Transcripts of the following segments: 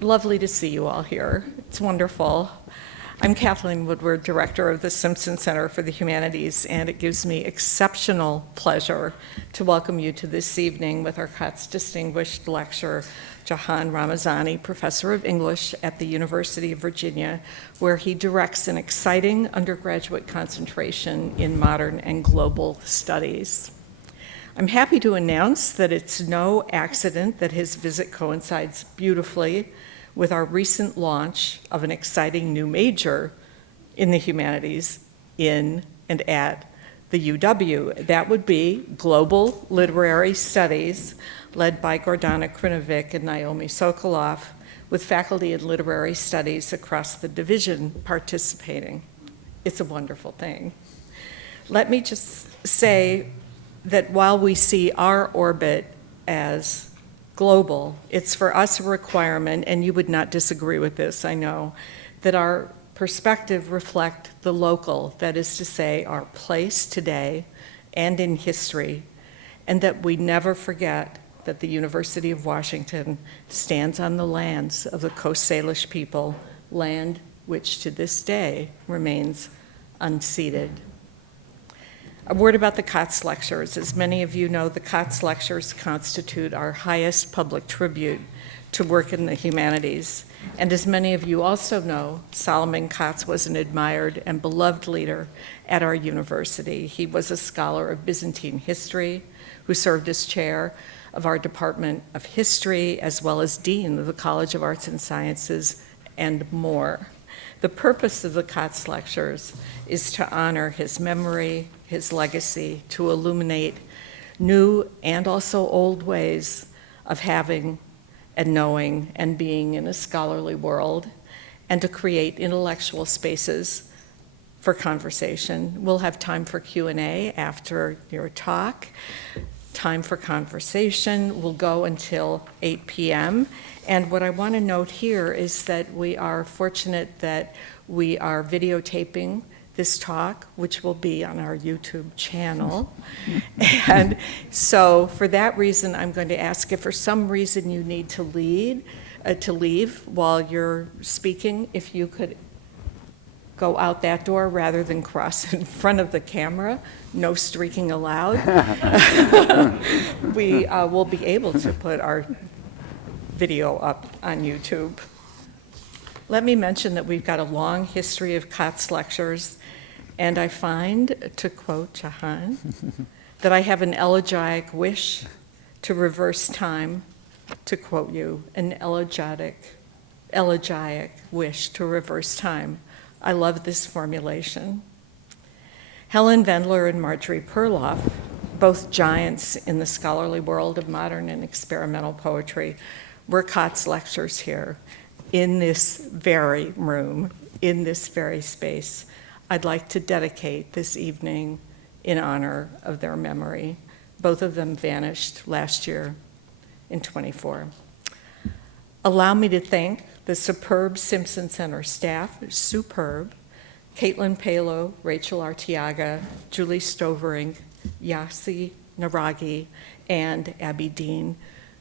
Lovely to see you all here. It's wonderful. I'm Kathleen Woodward, Director of the Simpson Center for the Humanities, and it gives me exceptional pleasure to welcome you to this evening with our COTS distinguished lecturer, Jahan Ramazani, Professor of English at the University of Virginia, where he directs an exciting undergraduate concentration in modern and global studies. I'm happy to announce that it's no accident that his visit coincides beautifully with our recent launch of an exciting new major in the humanities in and at the UW. That would be Global Literary Studies, led by Gordana Krinovic and Naomi Sokolov, with faculty in literary studies across the division participating. It's a wonderful thing. Let me just say that while we see our orbit as global, it's for us a requirement, and you would not disagree with this, I know, that our perspective reflect the local, that is to say, our place today and in history, and that we never forget that the University of Washington stands on the lands of the Coast Salish people, land which to this day remains unceded. A word about the COTS lectures. As many of you know, the COTS lectures constitute our highest public tribute to work in the humanities. And as many of you also know, Solomon COTS was an admired and beloved leader at our university. He was a scholar of Byzantine history who served as chair of our Department of History, as well as dean of the College of Arts and Sciences, and more. The purpose of the COTS lectures is to honor his memory, his legacy, to illuminate new and also old ways of having and knowing and being in a scholarly world, and to create intellectual spaces for conversation. We'll have time for Q&A after your talk. Time for conversation will go until 8 p.m. And what I want to note here is that we are fortunate that we are videotaping this talk, which will be on our YouTube channel. And so for that reason, I'm going to ask if for some reason you need to leave while you're speaking, if you could go out that door rather than cross in front of the camera. No streaking allowed. We will be able to put our video up on YouTube. Let me mention that we've got a long history of COTS lectures, and I find, to quote Jahan, that I have an elegiac wish to reverse time, to quote you, an elegiac wish to reverse time. I love this formulation. Helen Wendler and Marjorie Perloff, both giants in the scholarly world of modern and experimental poetry, were COTS lectures here in this very room, in this very space. I'd like to dedicate this evening in honor of their memory. Both of them vanished last year in 24. Allow me to thank the superb Simpson Center staff, superb, Caitlin Palo, Rachel Artiaga, Julie Stovering, Yasi Naragi, and Abby Dean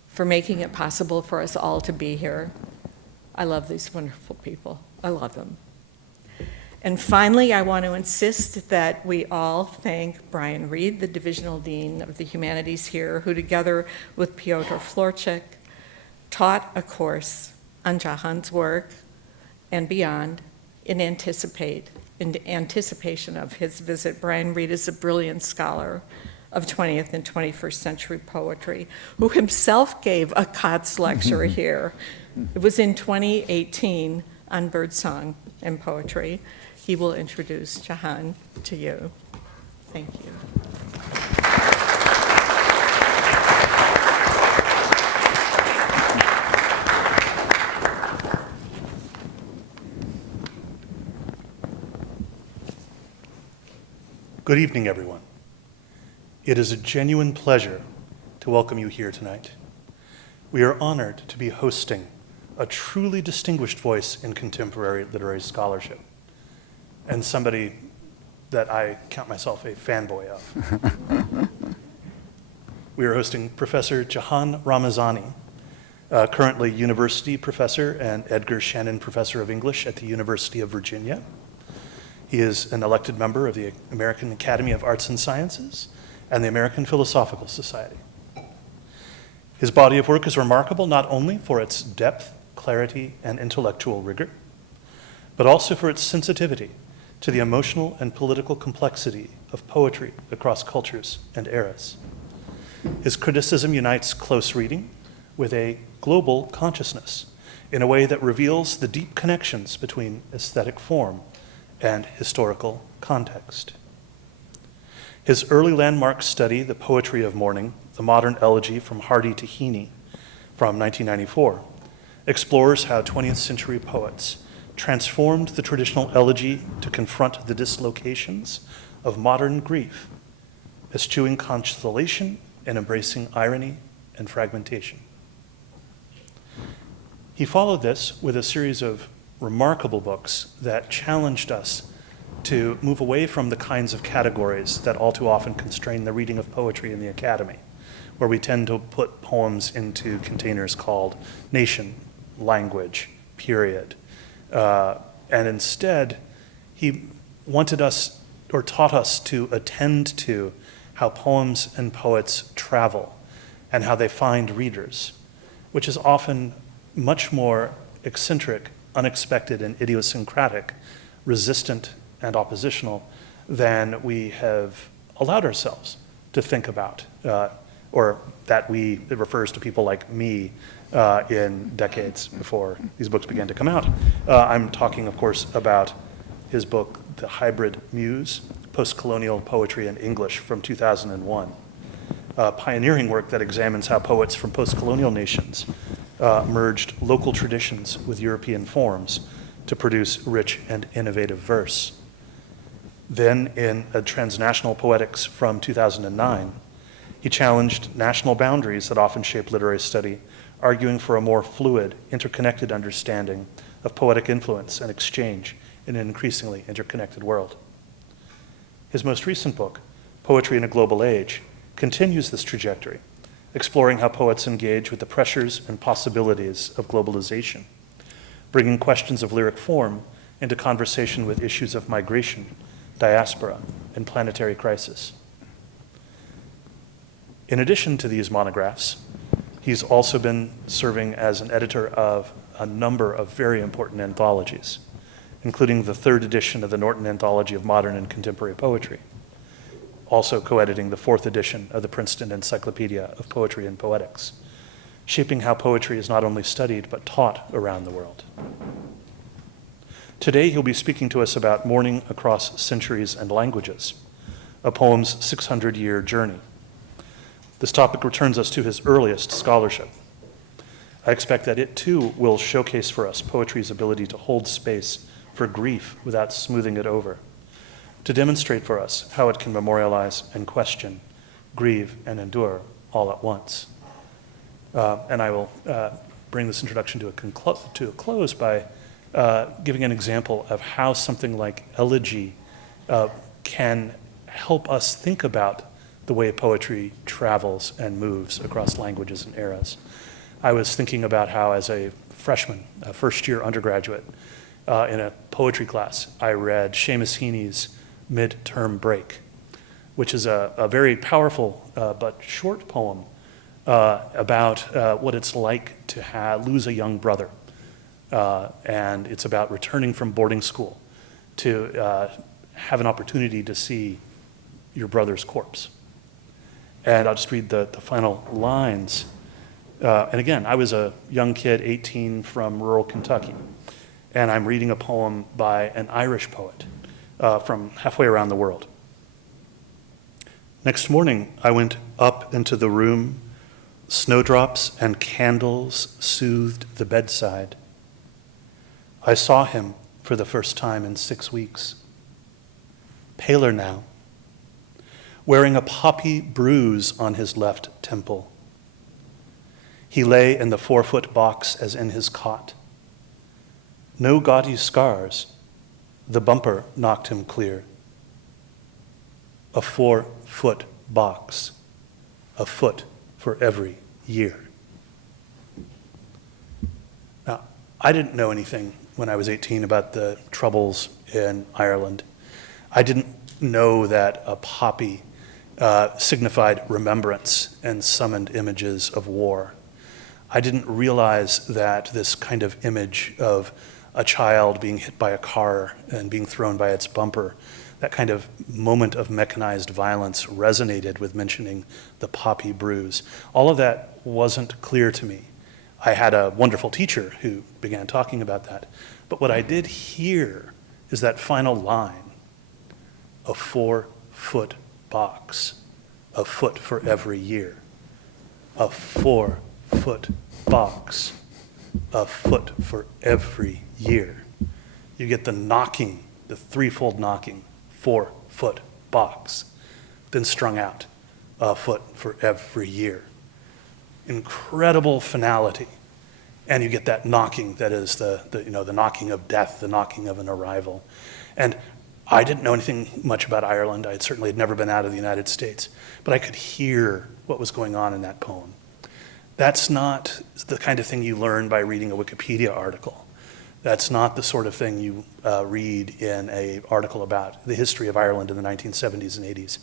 for making it possible for us all to be here. I love these wonderful people. I love them. And finally, I want to insist that we all thank Brian Reed, the Divisional Dean of the Humanities here, who together with Piotr Florczyk taught a course on Jahan's work and beyond in anticipation of his visit. Brian Reed is a brilliant scholar of 20th and 21st century poetry, who himself gave a COTS lecture here. It was in 2018 on birdsong and poetry. He will introduce Jahan to you. Thank you. Good evening, everyone. It is a genuine pleasure to welcome you here tonight. We are honored to be hosting a truly distinguished voice in contemporary literary scholarship, and somebody that I count myself a fanboy of. We are hosting Professor Jahan Ramazani, currently university professor and Edgar Shannon Professor of English at the University of Virginia. He is an elected member of the American Academy of Arts and Sciences and the American Philosophical Society. His body of work is remarkable not only for its depth, clarity, and intellectual rigor, but also for its sensitivity to the emotional and political complexity of poetry across cultures and eras. His criticism unites close reading with a global consciousness in a way that reveals the deep connections between aesthetic form and historical context. His early landmark study, The Poetry of Mourning, the modern elegy from Hardy to Heaney from 1994, explores how 20th century poets transformed the traditional elegy to confront the dislocations of modern grief, eschewing consolation and embracing irony and fragmentation. He followed this with a series of remarkable books that challenged us to move away from the kinds of categories that all too often constrain the reading of poetry in the academy, where we tend to put poems into containers called nation, language, period. And instead, he wanted us, or taught us, to attend to how poems and poets travel and how they find readers, which is often much more eccentric, unexpected, and idiosyncratic, resistant and oppositional than we have allowed ourselves to think about, or that it refers to people like me in decades before these books began to come out. I'm talking, of course, about his book, The Hybrid Muse, Post-Colonial Poetry in English from 2001, pioneering work that examines how poets from post-colonial nations merged local traditions with European forms to produce rich and innovative verse. Then, in a Transnational Poetics from 2009, he challenged national boundaries that often shape literary study, arguing for a more fluid, interconnected understanding of poetic influence and exchange in an increasingly interconnected world. His most recent book, Poetry in a Global Age, continues this trajectory, exploring how poets engage with the pressures and possibilities of globalization, bringing questions of lyric form into conversation with issues of migration, diaspora, and planetary crisis. In addition to these monographs, he's also been serving as an editor of a number of very important anthologies, including the third edition of the Norton Anthology of Modern and Contemporary Poetry, also co-editing the fourth edition of the Princeton Encyclopedia of Poetry and Poetics, shaping how poetry is not only studied but taught around the world. Today, he'll be speaking to us about Mourning Across Centuries and Languages, a poem's 600-year journey. This topic returns us to his earliest scholarship. I expect that it too will showcase for us poetry's ability to hold space for grief without smoothing it over, to demonstrate for us how it can memorialize and question, grieve and endure all at once. And I will bring this introduction to a close by giving an example of how something like Elegy can help us think about the way poetry travels and moves across languages and eras. I was thinking about how, as a freshman, a first-year undergraduate, in a poetry class, I read Seamus Heaney's Midterm Break, which is a very powerful but short poem about what it's like to lose a young brother. And it's about returning from boarding school to have an opportunity to see your brother's corpse. And I'll just read the final lines. And again, I was a young kid, 18, from rural Kentucky, and I'm reading a poem by an Irish poet from halfway around the world. Next morning, I went up into the room. Snowdrops and candles soothed the bedside. I saw him for the first time in 6 weeks. Paler now, wearing a poppy bruise on his left temple. He lay in the 4-foot box as in his cot. No gaudy scars. The bumper knocked him clear. A 4-foot box, a foot for every year. I didn't know anything when I was 18 about the troubles in Ireland. I didn't know that a poppy signified remembrance and summoned images of war. I didn't realize that this kind of image of a child being hit by a car and being thrown by its bumper, that kind of moment of mechanized violence resonated with mentioning the poppy bruise. All of that wasn't clear to me. I had a wonderful teacher who began talking about that. But what I did hear is that final line, a 4-foot box, a foot for every year. A 4-foot box, a foot for every year. You get the knocking, the threefold knocking, 4-foot box, then strung out, a foot for every year. Incredible finality. And you get that knocking that is the knocking of death, the knocking of an arrival. And I didn't know anything much about Ireland. I certainly had never been out of the United States, but I could hear what was going on in that poem. That's not the kind of thing you learn by reading a Wikipedia article. That's not the sort of thing you read in an article about the history of Ireland in the 1970s and 80s.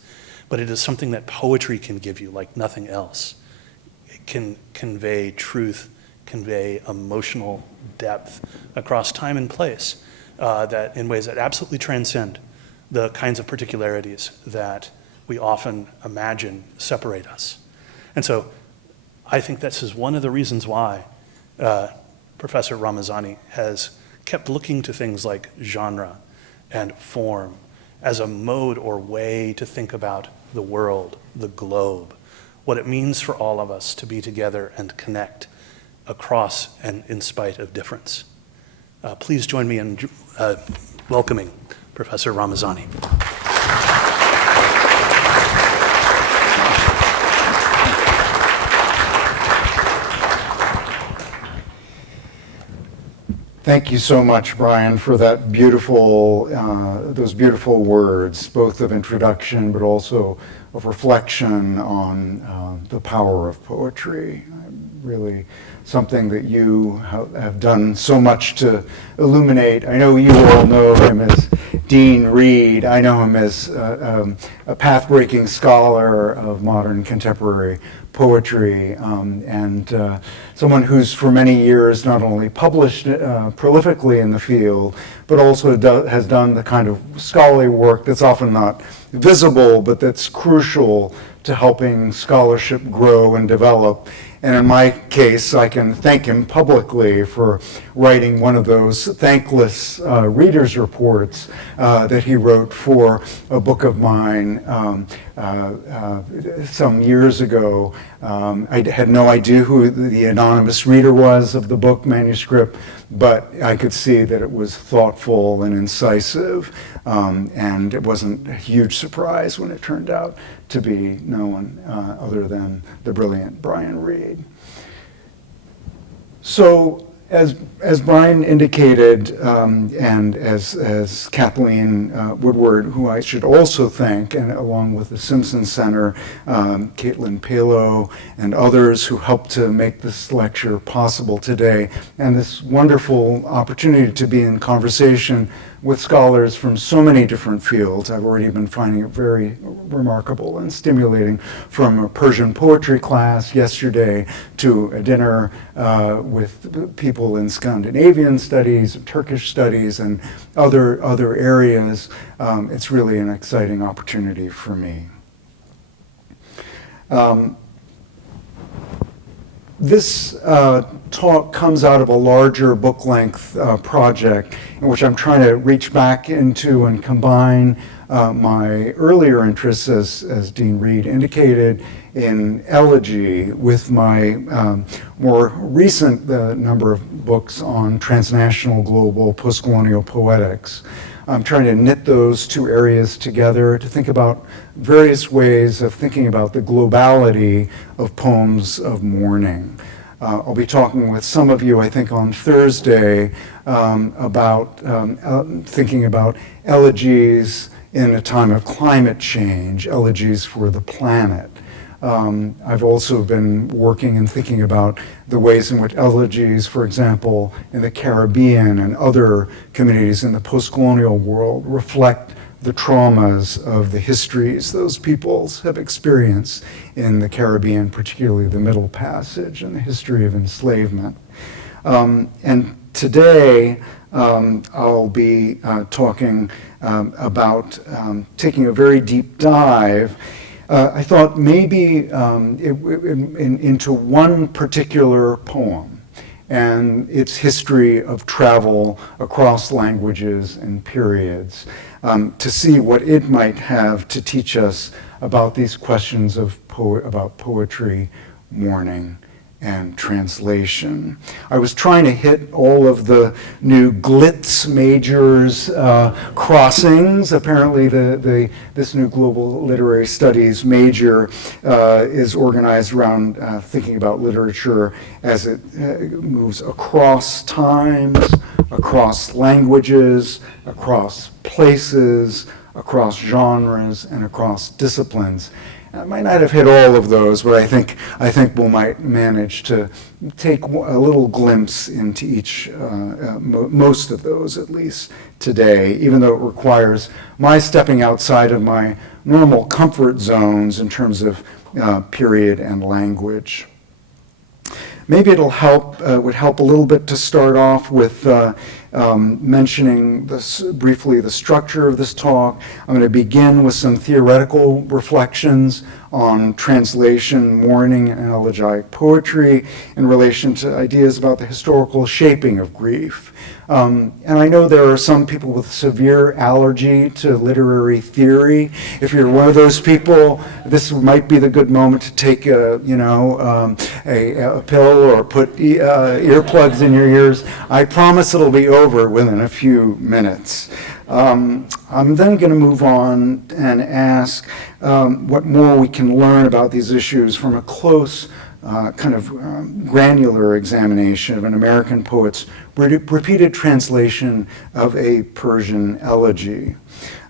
But it is something that poetry can give you like nothing else. It can convey truth, convey emotional depth across time and place that in ways that absolutely transcend the kinds of particularities that we often imagine separate us. And so I think this is one of the reasons why Professor Ramazani has kept looking to things like genre and form as a mode or way to think about the world, the globe, what it means for all of us to be together and connect across and in spite of difference. Please join me in welcoming Professor Ramazani. Thank you so much, Brian, for that those beautiful words, both of introduction but also of reflection on the power of poetry. Really something that you have done so much to illuminate. I know you all know him as Dean Reed. I know him as a path-breaking scholar of modern contemporary poetry, and someone who's for many years not only published prolifically in the field, but also has done the kind of scholarly work that's often not visible, but that's crucial to helping scholarship grow and develop. And in my case, I can thank him publicly for writing one of those thankless readers' reports that he wrote for a book of mine some years ago. I had no idea who the anonymous reader was of the book manuscript, but I could see that it was thoughtful and incisive, and it wasn't a huge surprise when it turned out to be no one other than the brilliant Brian Reed. So, as Brian indicated, and as Kathleen Woodward, who I should also thank, and along with the Simpson Center, Caitlin Palo, and others who helped to make this lecture possible today, and this wonderful opportunity to be in conversation with scholars from so many different fields. I've already been finding it very remarkable and stimulating, from a Persian poetry class yesterday to a dinner with people in Scandinavian studies, Turkish studies, and other areas. It's really an exciting opportunity for me. This talk comes out of a larger book-length project in which I'm trying to reach back into and combine my earlier interests, as Dean Reed indicated, in Elegy with my more recent number of books on transnational, global, postcolonial poetics. I'm trying to knit those two areas together to think about various ways of thinking about the globality of poems of mourning. I'll be talking with some of you, I think, on Thursday about thinking about elegies in a time of climate change, elegies for the planet. I've also been working and thinking about the ways in which elegies, for example, in the Caribbean and other communities in the post-colonial world, reflect the traumas of the histories those peoples have experienced in the Caribbean, particularly the Middle Passage and the history of enslavement. And today, I'll be talking about taking a very deep dive. I thought maybe into one particular poem and its history of travel across languages and periods, to see what it might have to teach us about these questions of about poetry, mourning, and translation. I was trying to hit all of the new Glitz majors crossings. Apparently this new global literary studies major is organized around thinking about literature as it moves across times, across languages, across places, across genres, and across disciplines. I might not have hit all of those, but I think we might manage to take a little glimpse into each, most of those at least today, even though it requires my stepping outside of my normal comfort zones in terms of period and language. Maybe it'll help, would help a little bit to start off with mentioning briefly the structure of this talk. I'm going to begin with some theoretical reflections on translation, mourning, and elegiac poetry in relation to ideas about the historical shaping of grief. And I know there are some people with severe allergy to literary theory. If you're one of those people, this might be the good moment to take a pill or put earplugs in your ears. I promise it'll be over within a few minutes. I'm then going to move on and ask what more we can learn about these issues from a close granular examination of an American poet's repeated translation of a Persian elegy.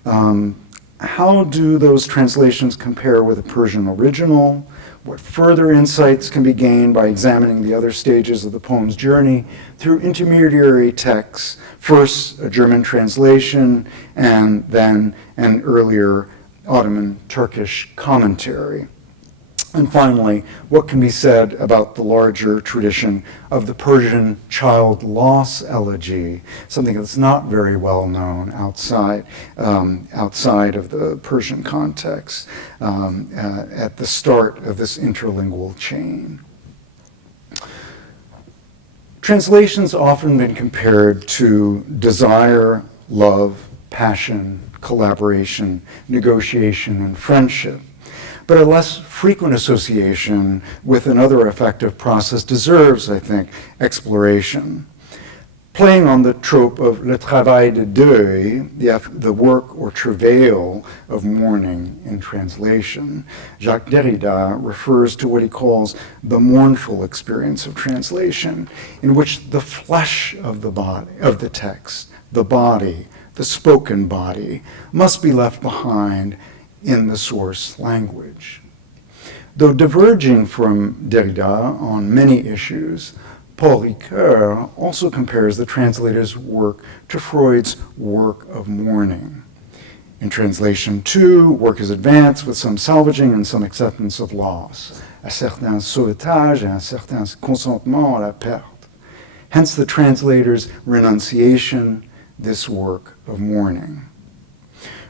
How do those translations compare with a Persian original? What further insights can be gained by examining the other stages of the poem's journey through intermediary texts, first a German translation, and then an earlier Ottoman Turkish commentary? And finally, what can be said about the larger tradition of the Persian child loss elegy, something that's not very well known outside of the Persian context at the start of this interlingual chain. Translation's often been compared to desire, love, passion, collaboration, negotiation, and friendship. But a less frequent association with another effective process deserves, I think, exploration. Playing on the trope of le travail de deuil, the work or travail of mourning in translation, Jacques Derrida refers to what he calls the mournful experience of translation, in which the flesh of the body, of the text, the body, the spoken body, must be left behind in the source language. Though diverging from Derrida on many issues, Paul Ricoeur also compares the translator's work to Freud's work of mourning. In translation too, work is advanced with some salvaging and some acceptance of loss, un certain sauvetage et un certain consentement à la perte. Hence the translator's renunciation, this work of mourning.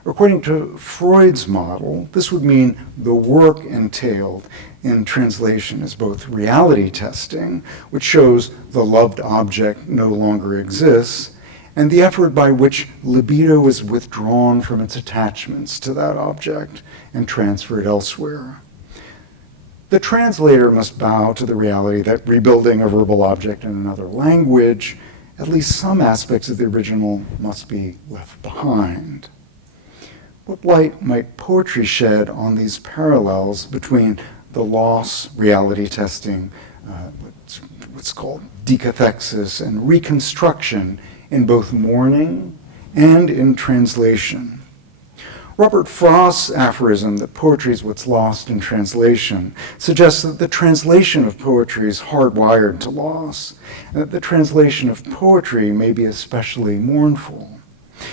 According to Freud's model, this would mean the work entailed in translation is both reality testing, which shows the loved object no longer exists, and the effort by which libido is withdrawn from its attachments to that object and transferred elsewhere. The translator must bow to the reality that rebuilding a verbal object in another language, at least some aspects of the original must be left behind. What light might poetry shed on these parallels between the loss reality testing, what's called decathexis, and reconstruction in both mourning and in translation? Robert Frost's aphorism that poetry is what's lost in translation suggests that the translation of poetry is hardwired to loss, and that the translation of poetry may be especially mournful.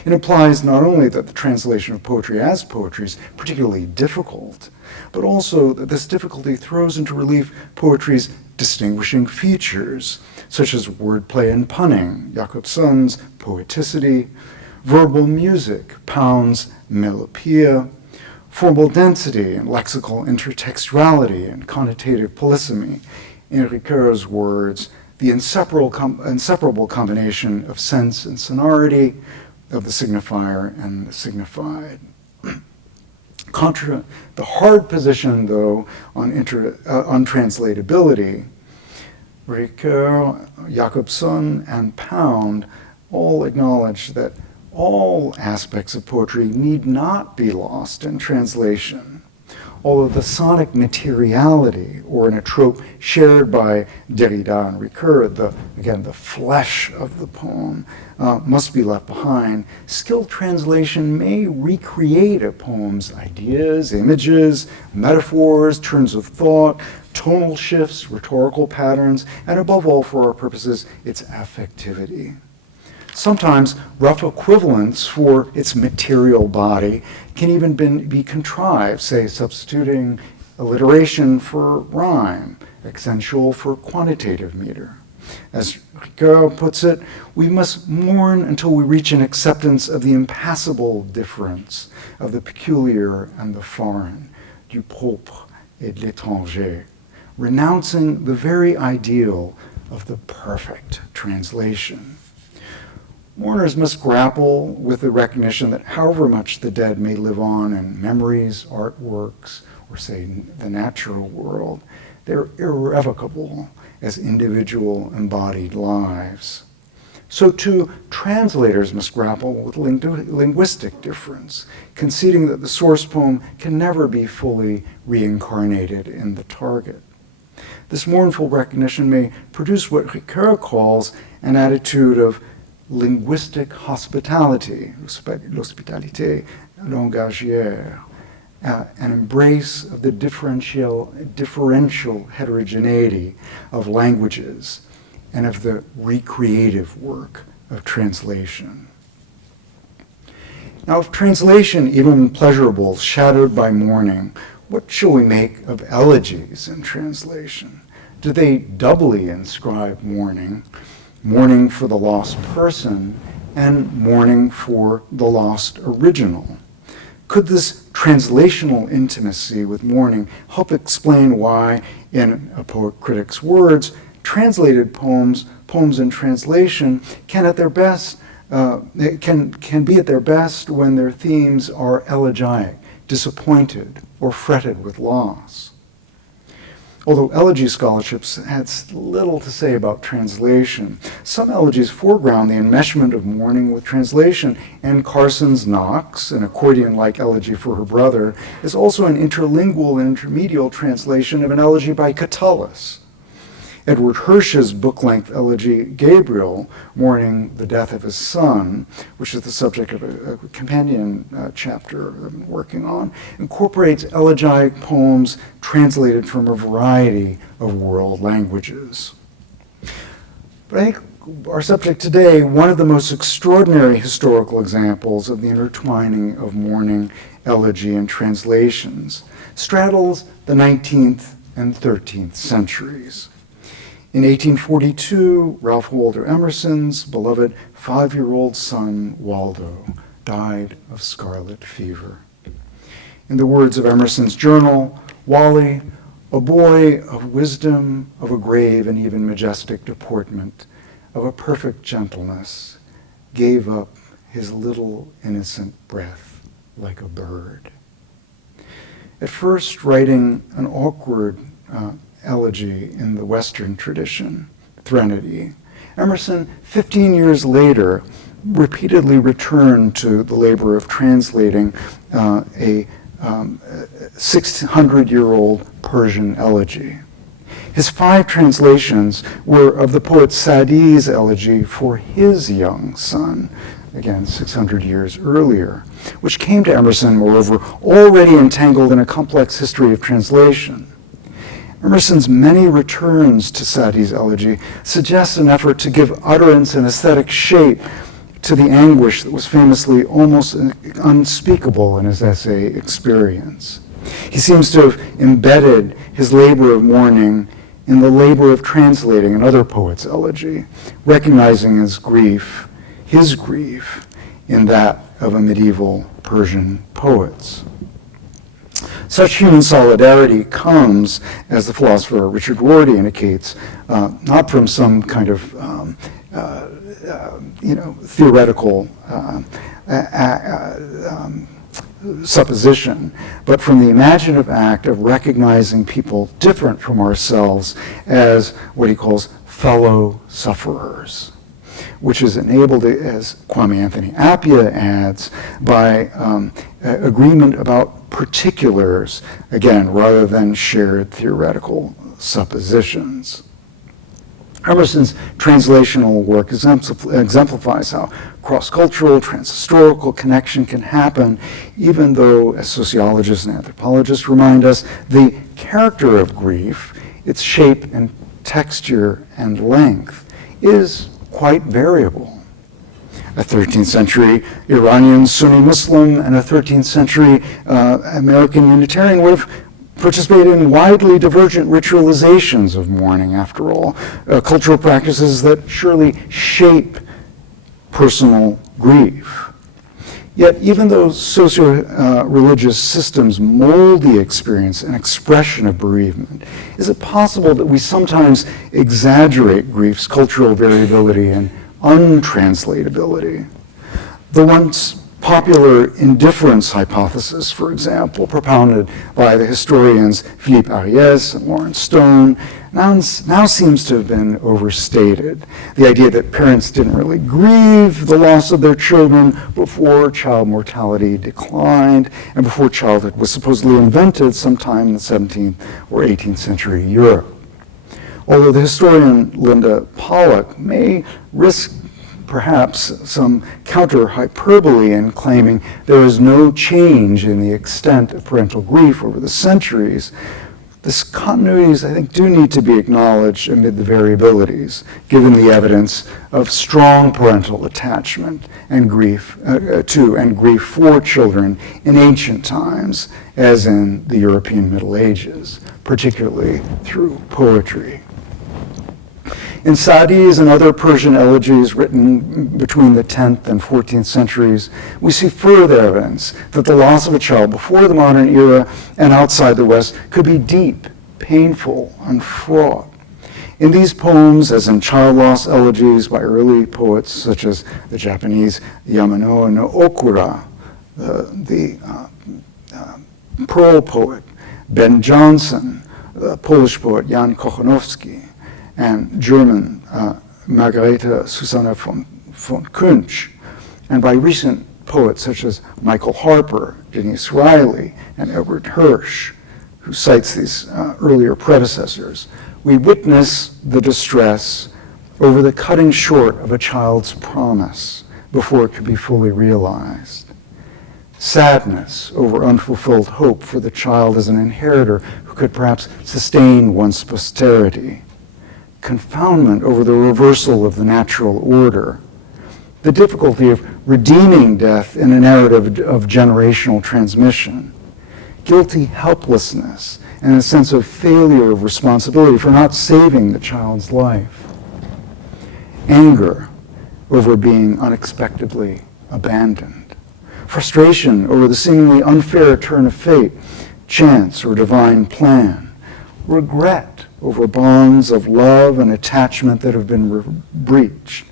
It implies not only that the translation of poetry as poetry is particularly difficult, but also that this difficulty throws into relief poetry's distinguishing features, such as wordplay and punning, Jakobsson's poeticity, verbal music, Pound's melopeia, formal density and lexical intertextuality and connotative polysemy, in Ricoeur's words, the inseparable combination of sense and sonority, of the signifier and the signified. Contra the hard position, though, on untranslatability, Ricoeur, Jakobsson, and Pound all acknowledge that all aspects of poetry need not be lost in translation, although the sonic materiality, or in a trope shared by Derrida and Ricoeur, the flesh of the poem, must be left behind. Skilled translation may recreate a poem's ideas, images, metaphors, turns of thought, tonal shifts, rhetorical patterns, and above all, for our purposes, its affectivity. Sometimes rough equivalents for its material body can even be contrived, say substituting alliteration for rhyme, accentual for quantitative meter. As Ricoeur puts it, we must mourn until we reach an acceptance of the impassable difference of the peculiar and the foreign, du propre et de l'étranger, renouncing the very ideal of the perfect translation. Mourners must grapple with the recognition that however much the dead may live on in memories, artworks, or say the natural world, they're irrevocable as individual embodied lives. So too, translators must grapple with linguistic difference, conceding that the source poem can never be fully reincarnated in the target. This mournful recognition may produce what Ricoeur calls an attitude of linguistic hospitality, l'hospitalité langagière, an embrace of the differential heterogeneity of languages and of the recreative work of translation. Now, if translation, even pleasurable, is shadowed by mourning, what shall we make of elegies in translation? Do they doubly inscribe mourning? Mourning for the lost person and mourning for the lost original. Could this translational intimacy with mourning help explain why, in a poet critic's words, translated poems in translation can at their best can be at their best when their themes are elegiac, disappointed, or fretted with loss? Although elegy scholarship has little to say about translation, some elegies foreground the enmeshment of mourning with translation, and Carson's Knox, an accordion-like elegy for her brother, is also an interlingual and intermedial translation of an elegy by Catullus. Edward Hirsch's book-length elegy, Gabriel, mourning the death of his son, which is the subject of a companion chapter I'm working on, incorporates elegiac poems translated from a variety of world languages. But I think our subject today, one of the most extraordinary historical examples of the intertwining of mourning, elegy, and translations, straddles the 19th and 13th centuries. In 1842, Ralph Waldo Emerson's beloved 5-year-old son, Waldo, died of scarlet fever. In the words of Emerson's journal, Wally, a boy of wisdom, of a grave and even majestic deportment, of a perfect gentleness, gave up his little innocent breath like a bird. At first, writing an awkward elegy in the Western tradition, Threnody, Emerson, 15 years later, repeatedly returned to the labor of translating a 600-year-old Persian elegy. His 5 translations were of the poet Sa'adi's elegy for his young son, again 600 years earlier, which came to Emerson, moreover, already entangled in a complex history of translation. Emerson's many returns to Sa'adi's elegy suggest an effort to give utterance and aesthetic shape to the anguish that was famously almost unspeakable in his essay Experience. He seems to have embedded his labor of mourning in the labor of translating another poet's elegy, recognizing his grief in that of a medieval Persian poet's. Such human solidarity comes, as the philosopher Richard Rorty indicates, not from some kind of theoretical supposition, but from the imaginative act of recognizing people different from ourselves as what he calls fellow sufferers, which is enabled, as Kwame Anthony Appiah adds, by agreement about particulars, again, rather than shared theoretical suppositions. Emerson's translational work exemplifies how cross-cultural, trans-historical connection can happen, even though, as sociologists and anthropologists remind us, the character of grief, its shape and texture and length, is quite variable. A 13th century Iranian Sunni Muslim and a 13th century American Unitarian would have participated in widely divergent ritualizations of mourning, after all, cultural practices that surely shape personal grief. Yet, even though socio-religious systems mold the experience and expression of bereavement, is it possible that we sometimes exaggerate grief's cultural variability and untranslatability? The once popular indifference hypothesis, for example, propounded by the historians Philippe Ariès and Lawrence Stone, now seems to have been overstated. The idea that parents didn't really grieve the loss of their children before child mortality declined and before childhood was supposedly invented sometime in the 17th or 18th century Europe. Although the historian Linda Pollock may risk perhaps some counter-hyperbole in claiming there is no change in the extent of parental grief over the centuries, these continuities, I think, do need to be acknowledged amid the variabilities, given the evidence of strong parental attachment and grief to and grief for children in ancient times, as in the European Middle Ages, particularly through poetry. In Sa'adi's and other Persian elegies written between the 10th and 14th centuries, we see further evidence that the loss of a child before the modern era and outside the West could be deep, painful, and fraught. In these poems, as in child loss elegies by early poets such as the Japanese Yamano no Okura, the Pearl poet Ben Jonson, the Polish poet Jan Kochanowski, and German Margarete Susanna von Kunsch, and by recent poets such as Michael Harper, Denise Riley, and Edward Hirsch, who cites these earlier predecessors, we witness the distress over the cutting short of a child's promise before it could be fully realized. Sadness over unfulfilled hope for the child as an inheritor who could perhaps sustain one's posterity. Confoundment over the reversal of the natural order, the difficulty of redeeming death in a narrative of generational transmission, guilty helplessness, and a sense of failure of responsibility for not saving the child's life, anger over being unexpectedly abandoned, frustration over the seemingly unfair turn of fate, chance, or divine plan, regret over bonds of love and attachment that have been breached,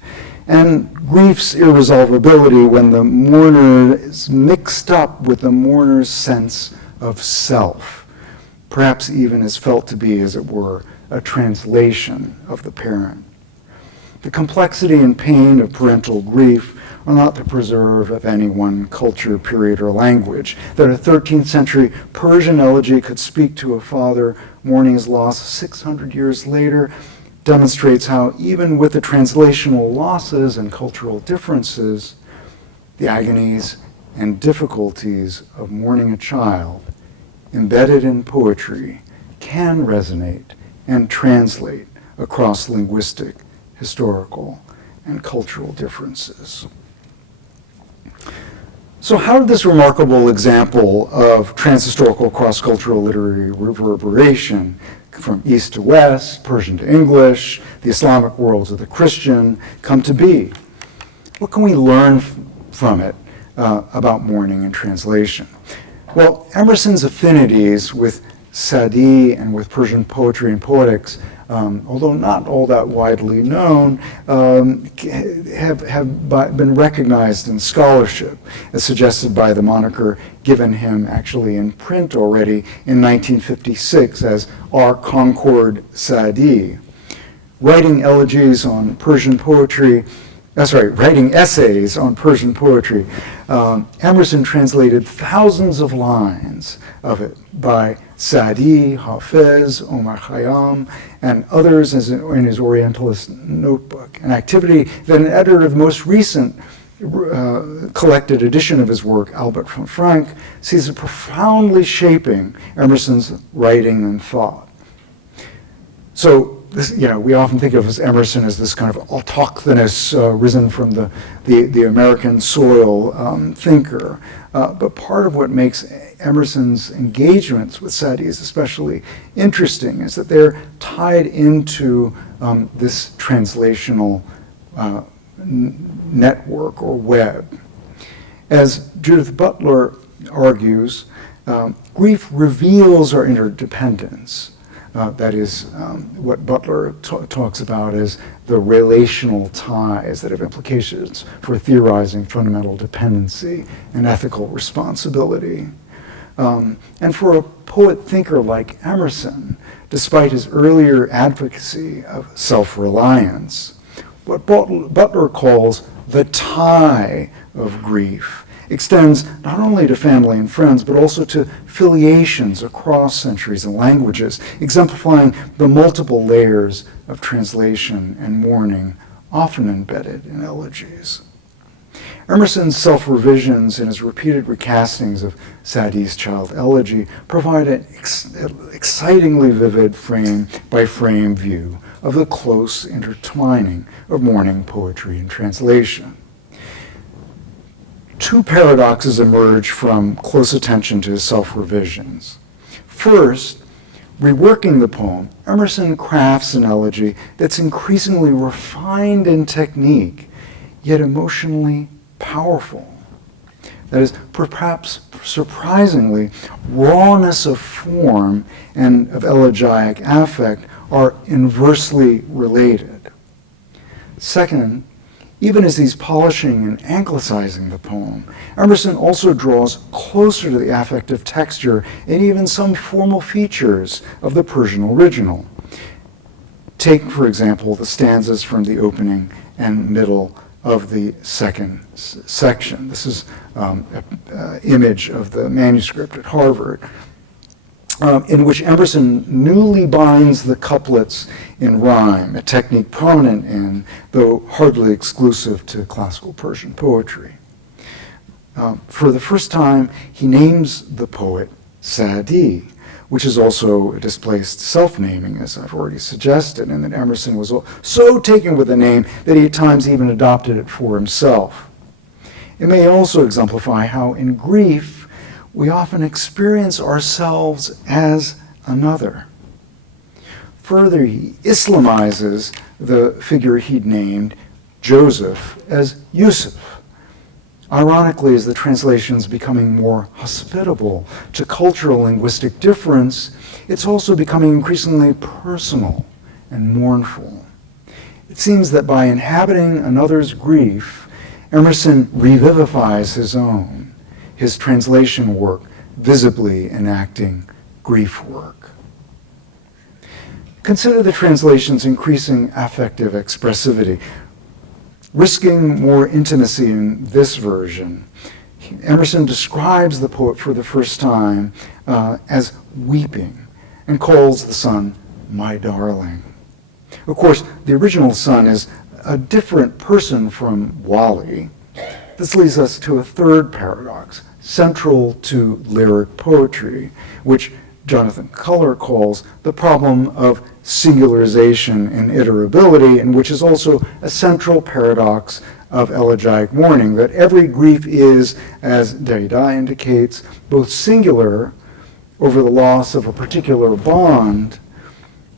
and grief's irresolvability when the mourner is mixed up with the mourner's sense of self, perhaps even is felt to be, as it were, a translation of the parent. The complexity and pain of parental grief are not the preserve of any one culture, period, or language. That a 13th century Persian elegy could speak to a father mourning his loss 600 years later demonstrates how, even with the translational losses and cultural differences, the agonies and difficulties of mourning a child embedded in poetry can resonate and translate across linguistic, historical, and cultural differences. So how did this remarkable example of transhistorical cross-cultural literary reverberation from East to West, Persian to English, the Islamic world to the Christian, come to be? What can we learn from it about mourning and translation? Well, Emerson's affinities with Sa'adi and with Persian poetry and poetics, although not all that widely known, have been recognized in scholarship, as suggested by the moniker given him actually in print already in 1956 as Our Concord Sa'adi. Writing elegies on Persian poetry, writing essays on Persian poetry, Emerson translated thousands of lines of it by Sa'adi, Hafez, Omar Khayyam, and others in his Orientalist notebook, an activity that an editor of the most recent collected edition of his work, Albert von Frank, sees as profoundly shaping Emerson's writing and thought. So, this, we often think of Emerson as this kind of autochthonous, risen from the American soil thinker. But part of what makes Emerson's engagements with Sa'adi is especially interesting is that they're tied into this translational network or web. As Judith Butler argues, grief reveals our interdependence. That is what Butler talks about as the relational ties that have implications for theorizing fundamental dependency and ethical responsibility. And for a poet-thinker like Emerson, despite his earlier advocacy of self-reliance, what Butler calls the tie of grief extends not only to family and friends, but also to filiations across centuries and languages, exemplifying the multiple layers of translation and mourning often embedded in elegies. Emerson's self-revisions and his repeated recastings of Sa'adi's Child Elegy provide an excitingly vivid frame-by-frame view of the close intertwining of mourning, poetry, and translation. Two paradoxes emerge from close attention to his self-revisions. First, reworking the poem, Emerson crafts an elegy that's increasingly refined in technique, yet emotionally powerful. That is, perhaps surprisingly, rawness of form and of elegiac affect are inversely related. Second, even as he's polishing and anglicizing the poem, Emerson also draws closer to the affective texture and even some formal features of the Persian original. Take, for example, the stanzas from the opening and middle of the second section. This is an image of the manuscript at Harvard, in which Emerson newly binds the couplets in rhyme, a technique prominent in, though hardly exclusive to classical Persian poetry. For the first time, he names the poet Sa'adi, which is also a displaced self-naming, as I've already suggested, and that Emerson was so taken with the name that he at times even adopted it for himself. It may also exemplify how in grief, we often experience ourselves as another. Further, he Islamizes the figure he'd named Joseph as Yusuf. Ironically, as the translation's becoming more hospitable to cultural linguistic difference, it's also becoming increasingly personal and mournful. It seems that by inhabiting another's grief, Emerson revivifies his own, his translation work visibly enacting grief work. Consider the translation's increasing affective expressivity. Risking more intimacy in this version, Emerson describes the poet for the first time as weeping and calls the son my darling. Of course, the original son is a different person from Wali, This leads us to a third paradox, central to lyric poetry, which Jonathan Culler calls the problem of singularization and iterability, and which is also a central paradox of elegiac mourning, that every grief is, as Derrida indicates, both singular over the loss of a particular bond,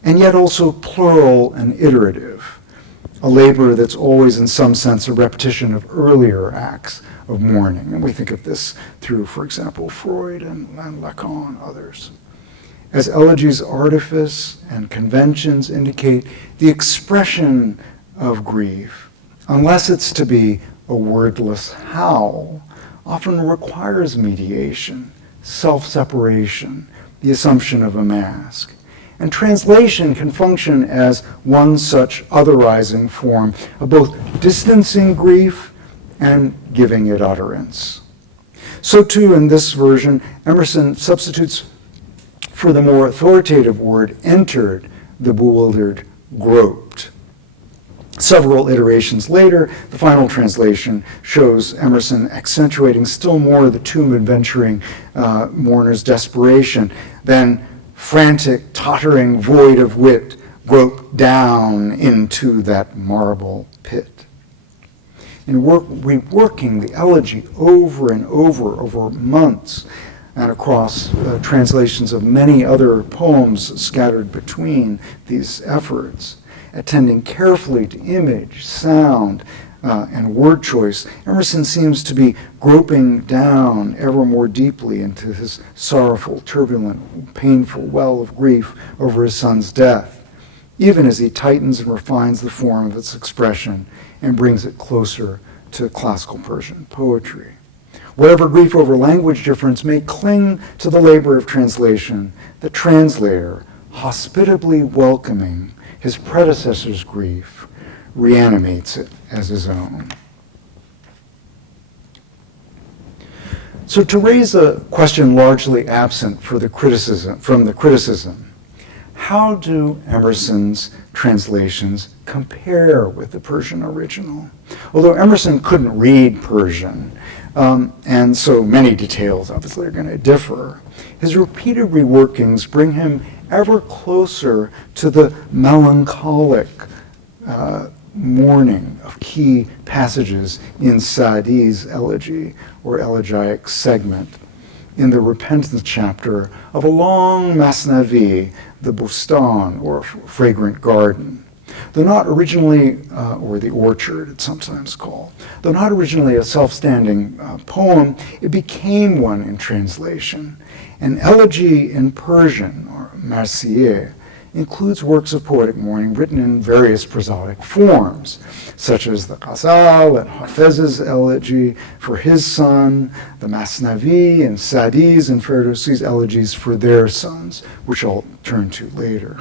and yet also plural and iterative, a labor that's always in some sense a repetition of earlier acts of mourning. And we think of this through, for example, Freud and Lacan and others. As elegies' artifice and conventions indicate, the expression of grief, unless it's to be a wordless howl, often requires mediation, self-separation, the assumption of a mask. And translation can function as one such otherizing form of both distancing grief and giving it utterance. So too in this version, Emerson substitutes for the more authoritative word entered, the bewildered groped. Several iterations later, the final translation shows Emerson accentuating still more the tomb-adventuring mourner's desperation, then frantic, tottering, void of wit, groped down into that marble pit. In reworking the elegy over and over months, and across translations of many other poems scattered between these efforts, attending carefully to image, sound, and word choice, Emerson seems to be groping down ever more deeply into his sorrowful, turbulent, painful well of grief over his son's death, even as he tightens and refines the form of its expression and brings it closer to classical Persian poetry. Whatever grief over language difference may cling to the labor of translation, the translator, hospitably welcoming his predecessor's grief, reanimates it as his own. So to raise a question largely absent from the criticism, how do Emerson's translations compare with the Persian original? Although Emerson couldn't read Persian, and so many details obviously are going to differ, his repeated reworkings bring him ever closer to the melancholic mourning of key passages in Sa'adi's elegy or elegiac segment in the repentance chapter of a long masnavi, the Bustan, or fragrant garden. Though not originally, or the orchard it's sometimes called, though not originally a self-standing poem, it became one in translation. An elegy in Persian, or Marsiyeh, includes works of poetic mourning written in various prosodic forms, such as the Ghazal and Hafez's elegy for his son, the Masnavi and Sa'adi's and Ferdowsi's elegies for their sons, which I'll turn to later.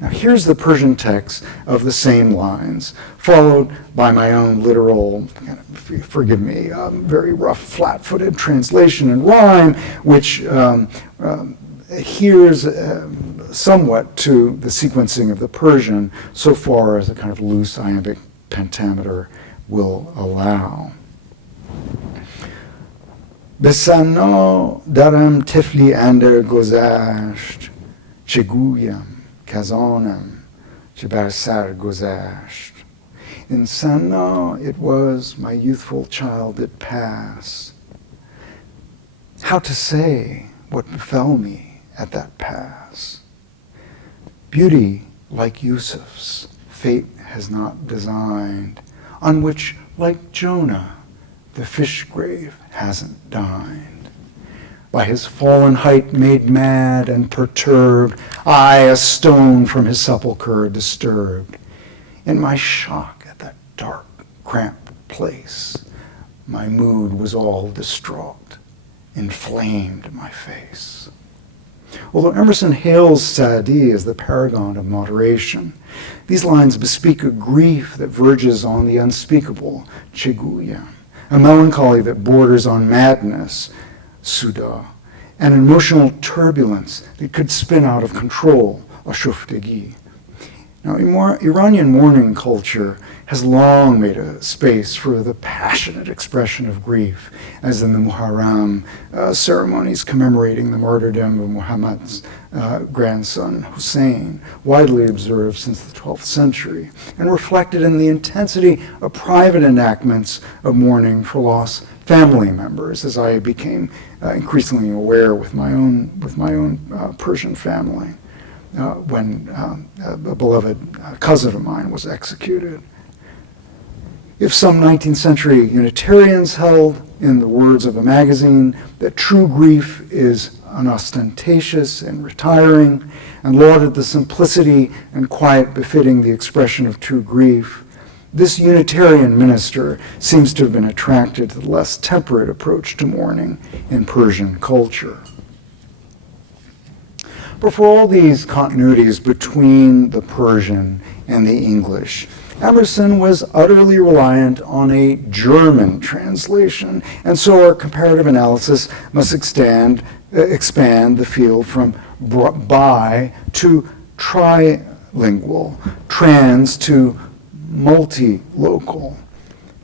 Now here's the Persian text of the same lines, followed by my own literal, forgive me, very rough, flat-footed translation and rhyme, which adheres somewhat to the sequencing of the Persian, so far as a kind of loose iambic pentameter will allow. Besana daram tifli ander gozasht, che guyam, kazanam, che bar sar gozasht. In Sana it was my youthful child that passed. How to say what befell me at that pass? Beauty like Yusuf's fate has not designed, on which, like Jonah, the fish grave hasn't dined. By his fallen height made mad and perturbed, I a stone from his sepulchre disturbed. In my shock at that dark, cramped place, my mood was all distraught, inflamed my face. Although Emerson hails Sa'adi as the paragon of moderation, these lines bespeak a grief that verges on the unspeakable, chiguya, a melancholy that borders on madness, suda, and an emotional turbulence that could spin out of control, ashuftagi. Now, Iranian mourning culture has long made a space for the passionate expression of grief, as in the Muharram ceremonies commemorating the martyrdom of Muhammad's grandson Hussein, widely observed since the 12th century, and reflected in the intensity of private enactments of mourning for lost family members, as I became increasingly aware with my own Persian family when a beloved cousin of mine was executed. If some 19th century Unitarians held, in the words of a magazine, that true grief is unostentatious and retiring, and lauded the simplicity and quiet befitting the expression of true grief, this Unitarian minister seems to have been attracted to the less temperate approach to mourning in Persian culture. But for all these continuities between the Persian and the English, Emerson was utterly reliant on a German translation, and so our comparative analysis must expand the field from bi to trilingual, trans to multilocal.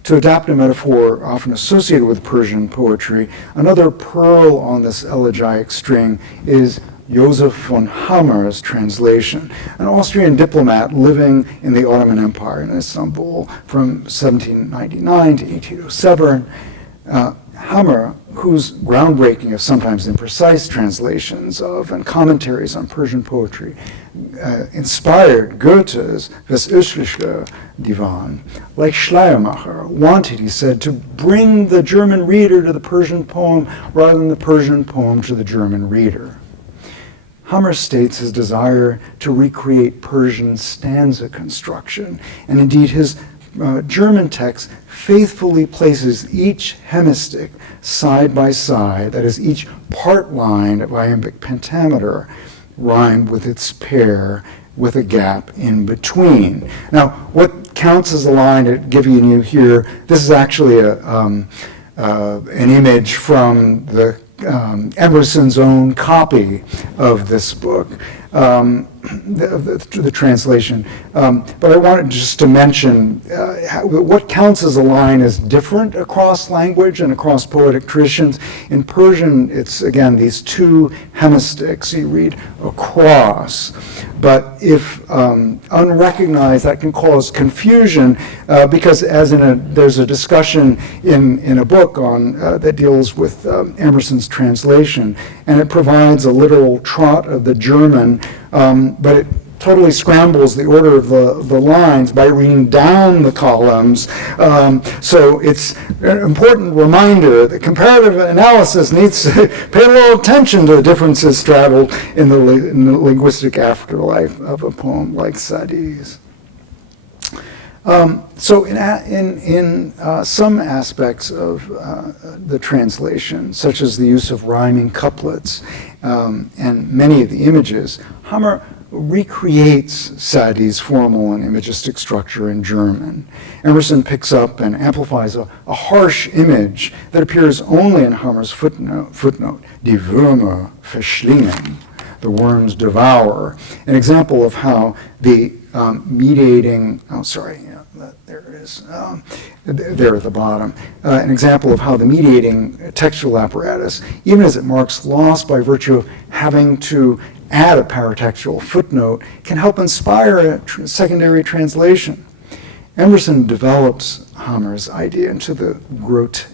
To adapt a metaphor often associated with Persian poetry, another pearl on this elegiac string is Joseph von Hammer's translation, an Austrian diplomat living in the Ottoman Empire in Istanbul from 1799 to 1807. Hammer, whose groundbreaking, if sometimes imprecise, translations of and commentaries on Persian poetry inspired Goethe's Westöstliche Divan, like Schleiermacher, wanted, he said, to bring the German reader to the Persian poem rather than the Persian poem to the German reader. Hammer states his desire to recreate Persian stanza construction, and indeed his German text faithfully places each hemistich side by side, that is, each part line of iambic pentameter rhymed with its pair with a gap in between. Now, what counts as a line at giving you here, this is actually an image from Emerson's own copy of this book, the translation. But I wanted just to mention what counts as a line is different across language and across poetic traditions. In Persian, it's, again, these two hemistichs you read across. But if unrecognized, that can cause confusion because there's a discussion in a book on that deals with Emerson's translation, and it provides a literal trot of the German, but it totally scrambles the order of the lines by reading down the columns. So it's an important reminder that comparative analysis needs to pay a little attention to the differences straddled in the linguistic afterlife of a poem like Sa'adi's. So in some aspects of the translation, such as the use of rhyming couplets and many of the images, Hammer recreates Sa'adi's formal and imagistic structure in German. Emerson picks up and amplifies a harsh image that appears only in Hammer's footnote, Die Würmer verschlingen, the worms devour, an example of how the there it is, there at the bottom, an example of how the mediating textual apparatus, even as it marks loss by virtue of having to add a paratextual footnote, can help inspire a secondary translation. Emerson develops Hammer's idea into the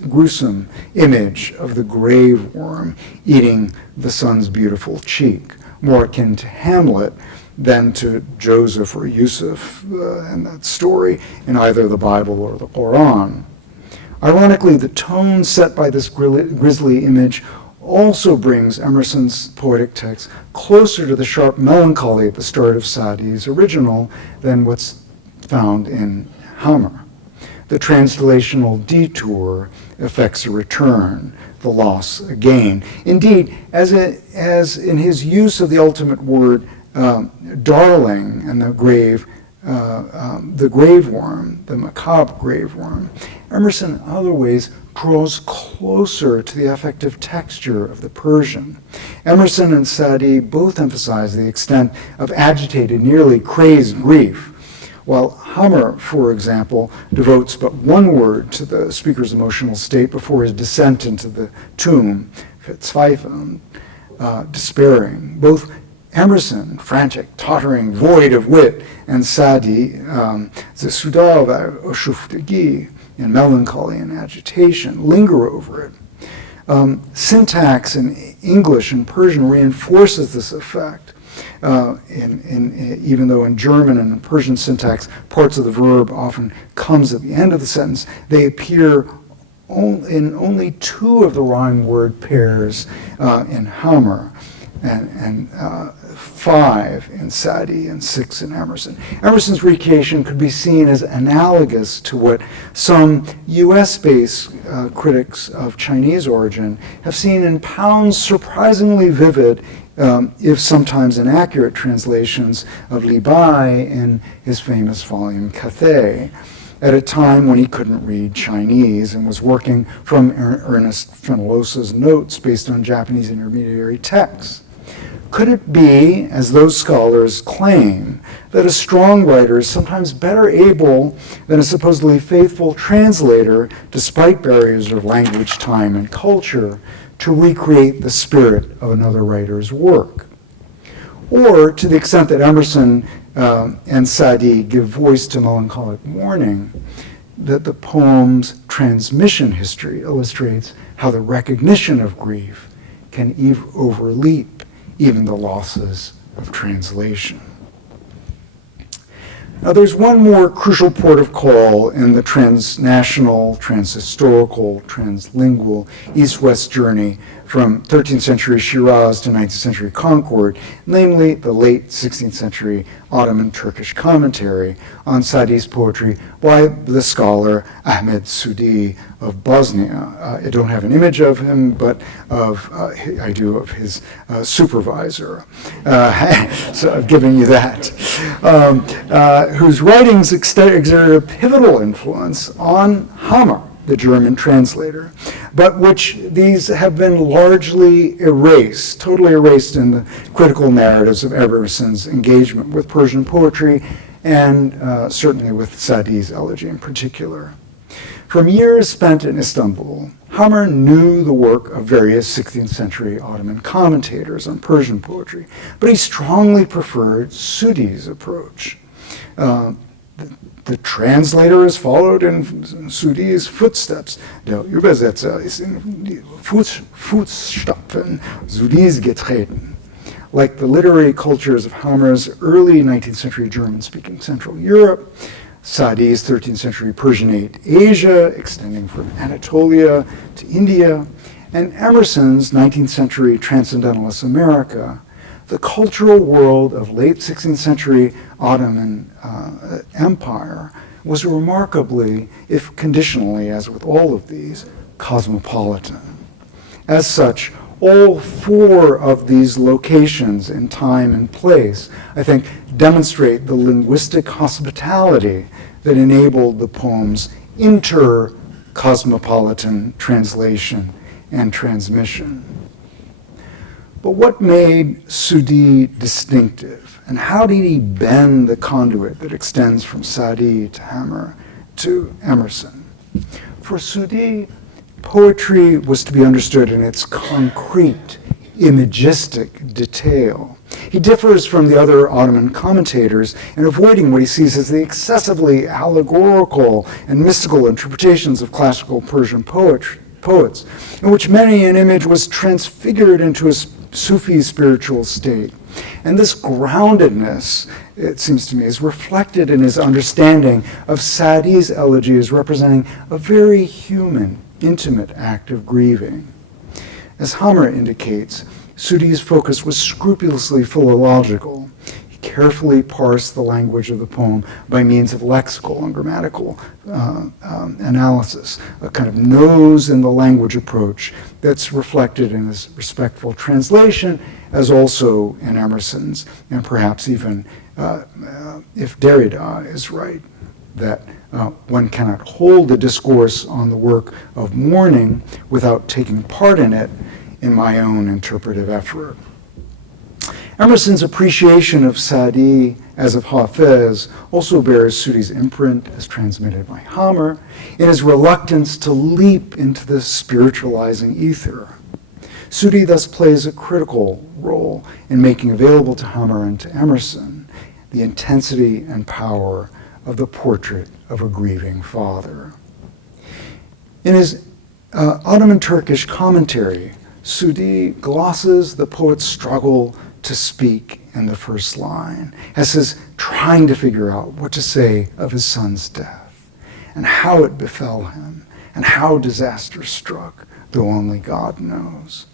gruesome image of the grave worm eating the son's beautiful cheek, more akin to Hamlet than to Joseph or Yusuf and that story in either the Bible or the Quran. Ironically, the tone set by this grisly image also brings Emerson's poetic text closer to the sharp melancholy at the start of Sa'adi's original than what's found in Hammer. The translational detour affects a return, the loss a gain. Indeed, as in his use of the ultimate word, darling and the grave worm, the macabre grave worm, Emerson in other ways draws closer to the affective texture of the Persian. Emerson and Sa'adi both emphasize the extent of agitated, nearly crazed grief, while Hammer, for example, devotes but one word to the speaker's emotional state before his descent into the tomb, Verzweifeln, despairing. Both Emerson, frantic, tottering, void of wit, and Sa'adi, the Sudal Oshuftagi, in melancholy and agitation, linger over it. Syntax in English and Persian reinforces this effect. Even though in German and in Persian syntax, parts of the verb often comes at the end of the sentence, they appear in only two of the rhyme word pairs in Hammer, and 5 in Sa'adi and 6 in Emerson. Emerson's recreation could be seen as analogous to what some US-based critics of Chinese origin have seen in Pound's surprisingly vivid, if sometimes inaccurate, translations of Li Bai in his famous volume Cathay, at a time when he couldn't read Chinese and was working from Ernest Fenollosa's notes based on Japanese intermediary texts. Could it be, as those scholars claim, that a strong writer is sometimes better able than a supposedly faithful translator, despite barriers of language, time, and culture, to recreate the spirit of another writer's work? Or, to the extent that Emerson and Sa'adi give voice to melancholic mourning, that the poem's transmission history illustrates how the recognition of grief can overleap even the losses of translation. Now, there's one more crucial port of call in the transnational, transhistorical, translingual East-West journey from 13th century Shiraz to 19th century Concord, namely the late 16th century Ottoman Turkish commentary on Sa'di's poetry by the scholar Ahmed Sudi of Bosnia. I don't have an image of him, but I do of his supervisor. So I've given you that. Whose writings exerted a pivotal influence on Hammer, the German translator, but which these have been largely erased, totally erased in the critical narratives of Emerson's engagement with Persian poetry and certainly with Sa'di's Elegy in particular. From years spent in Istanbul, Hammer knew the work of various 16th century Ottoman commentators on Persian poetry, but he strongly preferred Sudi's approach. The translator has followed in Sudi's footsteps. Der Übersetzer ist in die Fußstapfen Sudis getreten. Like the literary cultures of Hammer's early 19th century German-speaking Central Europe, Sa'di's 13th century Persianate Asia, extending from Anatolia to India, and Emerson's 19th century Transcendentalist America, the cultural world of late 16th century Ottoman Empire was remarkably, if conditionally, as with all of these, cosmopolitan. As such, all 4 of these locations in time and place, I think, demonstrate the linguistic hospitality that enabled the poem's inter-cosmopolitan translation and transmission. But what made Sudi distinctive, and how did he bend the conduit that extends from Sa'adi to Hammer to Emerson? For Sudi, poetry was to be understood in its concrete, imagistic detail. He differs from the other Ottoman commentators in avoiding what he sees as the excessively allegorical and mystical interpretations of classical Persian poets, in which many an image was transfigured into a Sufi spiritual state. And this groundedness, it seems to me, is reflected in his understanding of Sa'di's elegy as representing a very human, intimate act of grieving. As Hammer indicates, Sudi's focus was scrupulously philological. He carefully parsed the language of the poem by means of lexical and grammatical analysis, a kind of nose in the language approach that's reflected in his respectful translation, as also in Emerson's, and perhaps even, if Derrida is right, that one cannot hold a discourse on the work of mourning without taking part in it in my own interpretive effort. Emerson's appreciation of Sa'adi as of Hafez also bears Sa'adi's imprint as transmitted by Hammer in his reluctance to leap into the spiritualizing ether. Sa'adi thus plays a critical role in making available to Hammer and to Emerson the intensity and power of the portrait of a grieving father. In his Ottoman Turkish commentary, Sa'adi glosses the poet's struggle to speak in the first line, as his trying to figure out what to say of his son's death, and how it befell him, and how disaster struck, though only God knows.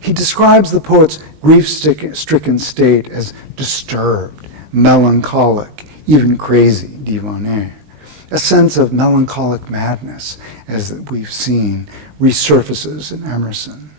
He describes the poet's grief-stricken state as disturbed, melancholic, even crazy, divané. A sense of melancholic madness, as we've seen, resurfaces in Emerson.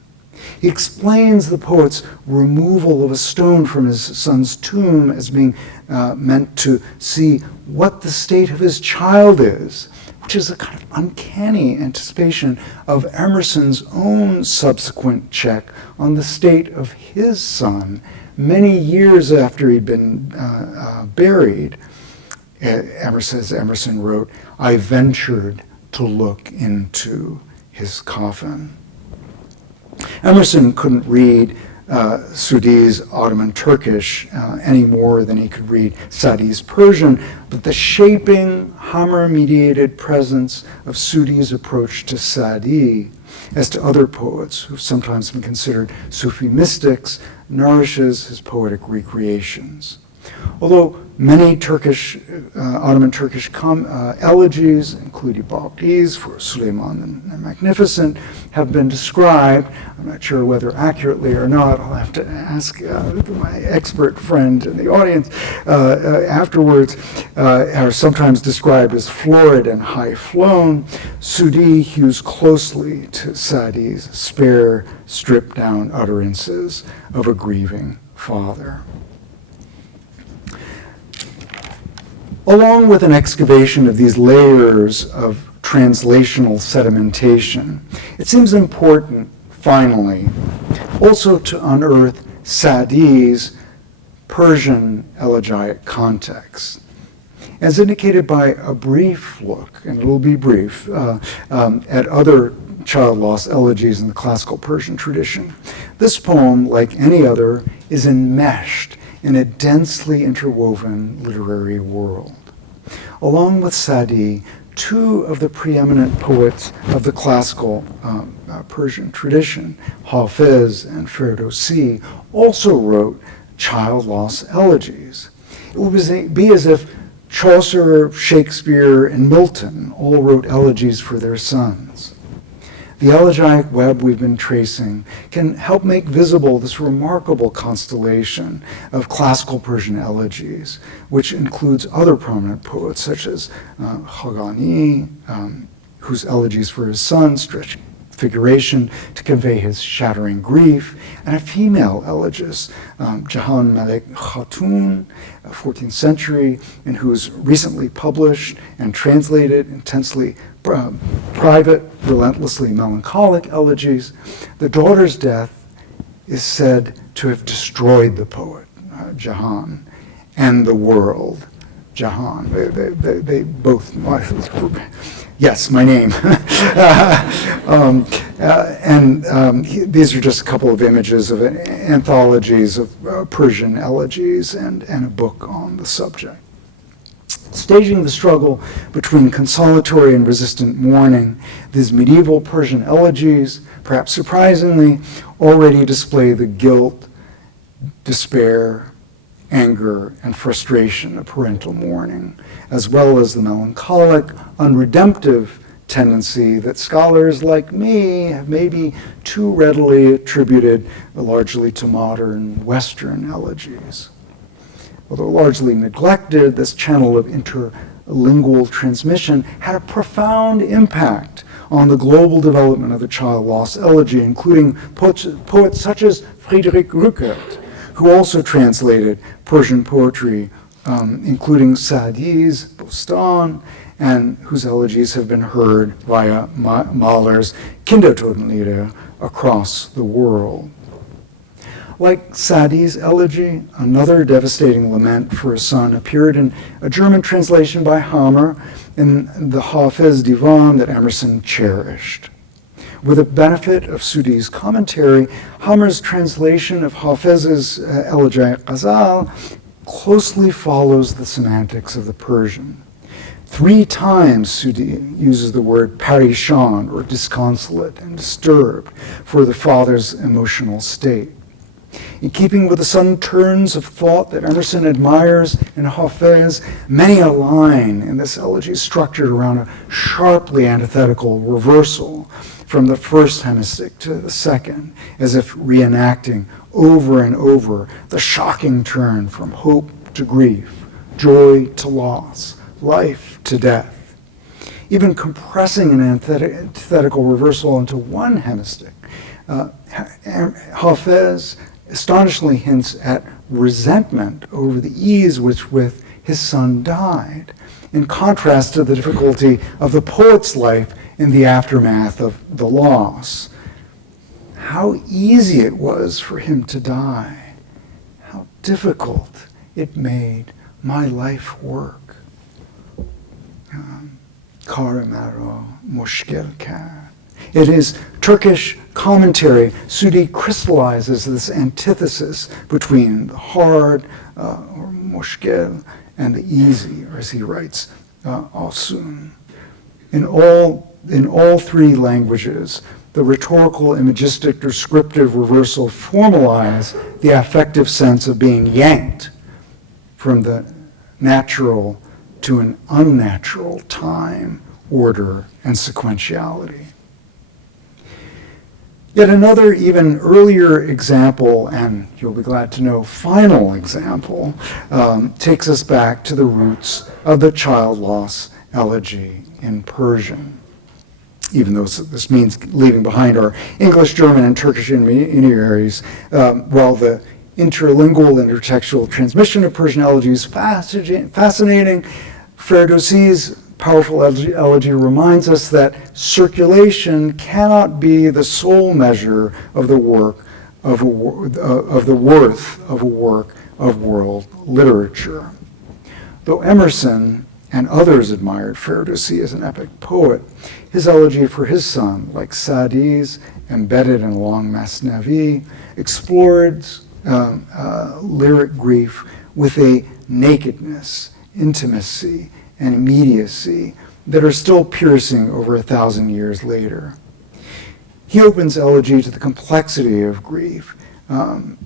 He explains the poet's removal of a stone from his son's tomb as being meant to see what the state of his child is, which is a kind of uncanny anticipation of Emerson's own subsequent check on the state of his son many years after he'd been buried. Emerson wrote, "I ventured to look into his coffin." Emerson couldn't read Sa'adi's Ottoman Turkish any more than he could read Sa'adi's Persian, but the shaping, Hammer-mediated presence of Sa'adi's approach to Sa'adi, as to other poets who've sometimes been considered Sufi mystics, nourishes his poetic recreations. Although many Ottoman Turkish elegies, including epochs for Suleiman the Magnificent, have been described, I'm not sure whether accurately or not, I'll have to ask my expert friend in the audience afterwards, are sometimes described as florid and high-flown. Sa'adi hews closely to Sa'adi's spare, stripped-down utterances of a grieving father. Along with an excavation of these layers of translational sedimentation, it seems important, finally, also to unearth Sa'adi's Persian elegiac context. As indicated by a brief look, and it will be brief, at other child loss elegies in the classical Persian tradition, this poem, like any other, is enmeshed in a densely interwoven literary world. Along with Sa'adi, two of the preeminent poets of the classical Persian tradition, Hafez and Ferdowsi, also wrote child loss elegies. It would be as if Chaucer, Shakespeare, and Milton all wrote elegies for their sons. The elegiac web we've been tracing can help make visible this remarkable constellation of classical Persian elegies, which includes other prominent poets such as Khagani, whose elegies for his son stretch figuration to convey his shattering grief, and a female elegist, Jahan Malik Khatun, 14th century, and who's recently published and translated intensely private, relentlessly melancholic elegies. The daughter's death is said to have destroyed the poet, Jahan, and the world, Jahan. They both, yes, my name. These are just a couple of images of anthologies of Persian elegies and a book on the subject. Staging the struggle between consolatory and resistant mourning, these medieval Persian elegies, perhaps surprisingly, already display the guilt, despair, anger, and frustration of parental mourning, as well as the melancholic, unredemptive tendency that scholars like me have maybe too readily attributed largely to modern Western elegies. Although largely neglected, this channel of interlingual transmission had a profound impact on the global development of the child loss elegy, including poets such as Friedrich Rückert, who also translated Persian poetry, including Sa'adi's Bostan, and whose elegies have been heard via Mahler's Kindertotenlieder across the world. Like Sa'adi's elegy, another devastating lament for a son appeared in a German translation by Hammer in the Hafez divan that Emerson cherished. With the benefit of Sudi's commentary, Hammer's translation of Hafez's Elegy Ghazal closely follows the semantics of the Persian. 3 times Sudi uses the word parishan, or disconsolate and disturbed, for the father's emotional state. In keeping with the sudden turns of thought that Emerson admires in Hafez, many a line in this elegy is structured around a sharply antithetical reversal from the first hemistich to the second, as if reenacting over and over the shocking turn from hope to grief, joy to loss, life to death. Even compressing an antithetical reversal into one hemistich, Hafez astonishingly hints at resentment over the ease with his son died, in contrast to the difficulty of the poet's life in the aftermath of the loss. How easy it was for him to die. How difficult it made my life work. Kar maro mushkil kard. In his Turkish commentary, Sudi crystallizes this antithesis between the hard, or mushkil, and the easy, or as he writes, asun. In all 3 languages, the rhetorical, imagistic, descriptive reversal formalize the affective sense of being yanked from the natural to an unnatural time, order, and sequentiality. Yet another, even earlier example, and you'll be glad to know, final example, takes us back to the roots of the child loss elegy in Persian. Even though this means leaving behind our English, German, and Turkish intermediaries, while the interlingual, intertextual transmission of Persian elegy is fascinating, Ferdowsi's powerful elegy reminds us that circulation cannot be the sole measure of the worth of a work of world literature. Though Emerson and others admired Ferdowsi as an epic poet, his elegy for his son, like Sa'adi's, embedded in a long Masnavi, explored lyric grief with a nakedness, intimacy, and immediacy that are still piercing over 1,000 years later. He opens elegy to the complexity of grief,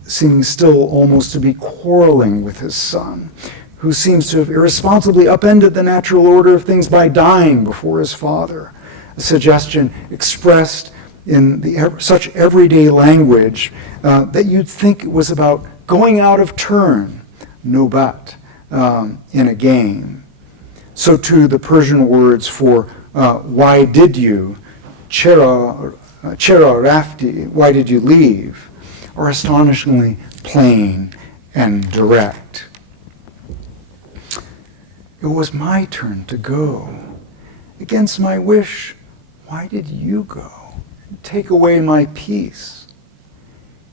seeming still almost to be quarreling with his son, who seems to have irresponsibly upended the natural order of things by dying before his father, a suggestion expressed in such everyday language that you'd think it was about going out of turn, nobat, in a game. So too the Persian words for why did you, chera rafti, why did you leave, are astonishingly plain and direct. It was my turn to go. Against my wish, why did you go? Take away my peace.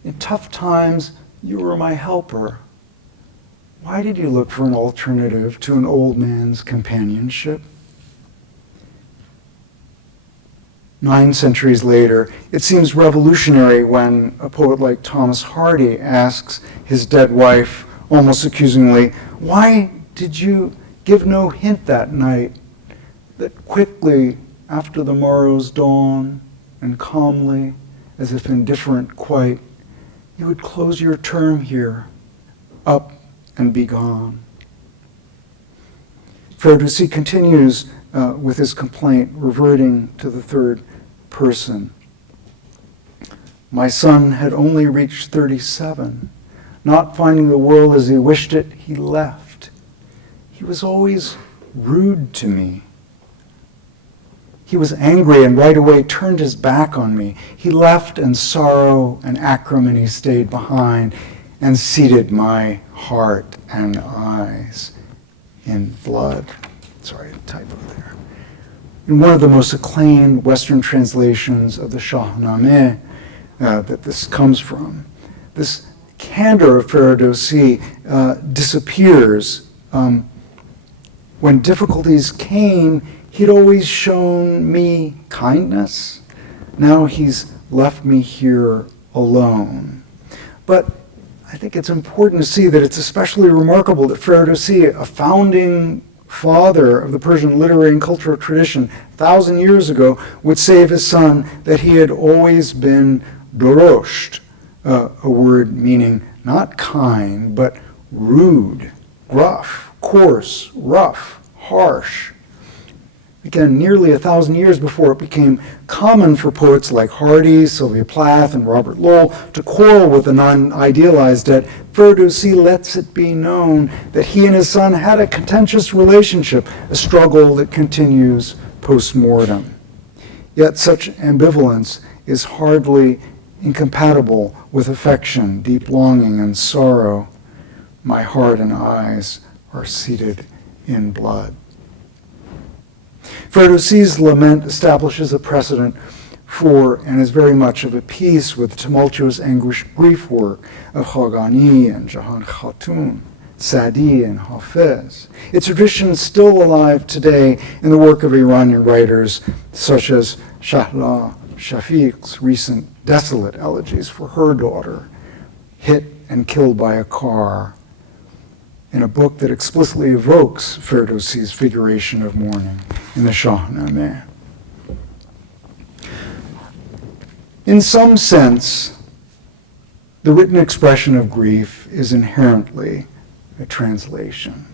In tough times, you were my helper. Why did you look for an alternative to an old man's companionship? 9 centuries later, it seems revolutionary when a poet like Thomas Hardy asks his dead wife, almost accusingly, why did you give no hint that night that quickly, after the morrow's dawn, and calmly, as if indifferent quite, you would close your term here, up and be gone. Ferdowsi continues with his complaint, reverting to the third person. My son had only reached 37. Not finding the world as he wished it, he left. He was always rude to me. He was angry and right away turned his back on me. He left, and sorrow and acrimony stayed behind and seated my heart and eyes in blood. sorry, typo there. In one of the most acclaimed Western translations of the Shahnameh that this comes from, this candor of Ferdowsi disappears. When difficulties came, he'd always shown me kindness. Now he's left me here alone. But I think it's important to see that it's especially remarkable that Ferdowsi, a founding father of the Persian literary and cultural tradition 1,000 years ago, would say of his son that he had always been dorosht, a word meaning not kind, but rude, gruff, coarse, rough, harsh. Again, nearly 1,000 years before it became common for poets like Hardy, Sylvia Plath, and Robert Lowell to quarrel with the non-idealized dead, Ferdowsi lets it be known that he and his son had a contentious relationship, a struggle that continues post-mortem. Yet such ambivalence is hardly incompatible with affection, deep longing, and sorrow. My heart and eyes are seated in blood. Ferdowsi's lament establishes a precedent for, and is very much of a piece with the tumultuous anguish grief work of Khagani and Jahan Khatun, Sa'adi and Hafez. Its tradition is still alive today in the work of Iranian writers such as Shahla Shafiq's recent desolate elegies for her daughter, hit and killed by a car, in a book that explicitly evokes Ferdowsi's figuration of mourning in the Shahnameh. In some sense, the written expression of grief is inherently a translation.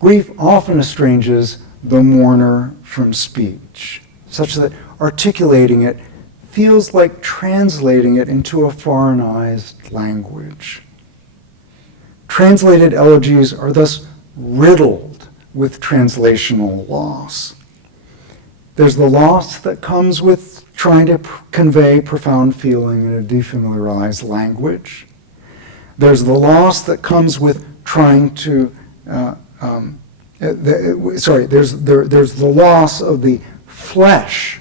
Grief often estranges the mourner from speech, such that articulating it feels like translating it into a foreignized language. Translated elegies are thus riddled with translational loss. There's the loss that comes with trying to convey profound feeling in a defamiliarized language. There's the loss that comes with trying to, there's the loss of the flesh,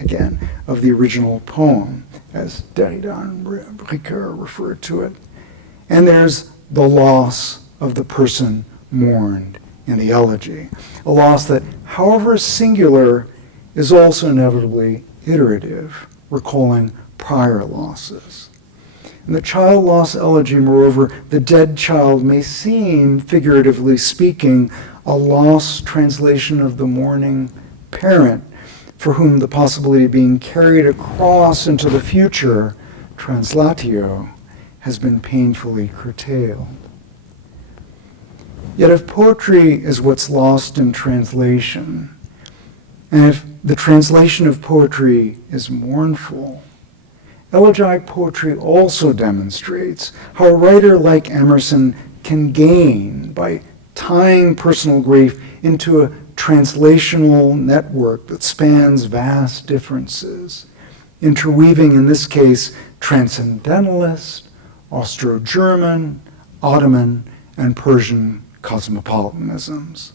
again, of the original poem, as Derrida and Ricoeur referred to it. And there's the loss of the person mourned in the elegy, a loss that, however singular, is also inevitably iterative, recalling prior losses. In the child loss elegy, moreover, the dead child may seem, figuratively speaking, a lost translation of the mourning parent, for whom the possibility of being carried across into the future, translatio, has been painfully curtailed. Yet if poetry is what's lost in translation, and if the translation of poetry is mournful, elegiac poetry also demonstrates how a writer like Emerson can gain by tying personal grief into a translational network that spans vast differences, interweaving, in this case, transcendentalist, Austro-German, Ottoman, and Persian cosmopolitanisms.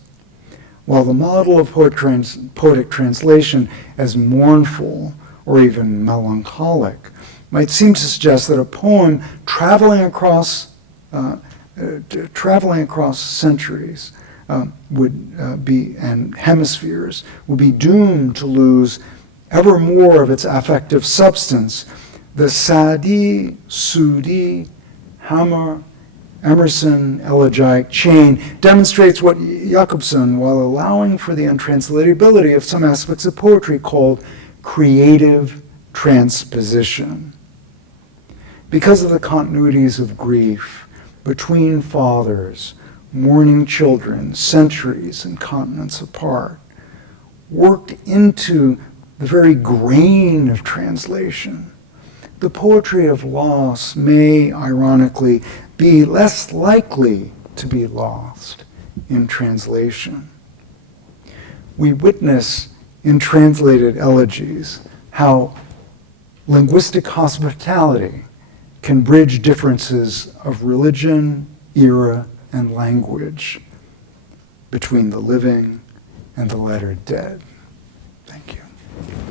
While the model of poetic translation as mournful or even melancholic might seem to suggest that a poem traveling across centuries would be, and hemispheres, would be doomed to lose ever more of its affective substance, the Sa'adi, Sudi, Hammer, Emerson elegiac chain demonstrates what Jakobson, while allowing for the untranslatability of some aspects of poetry, called creative transposition. Because of the continuities of grief between fathers, mourning children, centuries and continents apart, worked into the very grain of translation, the poetry of loss may, ironically, be less likely to be lost in translation. We witness in translated elegies how linguistic hospitality can bridge differences of religion, era, and language. between the living and the latter dead. Thank you.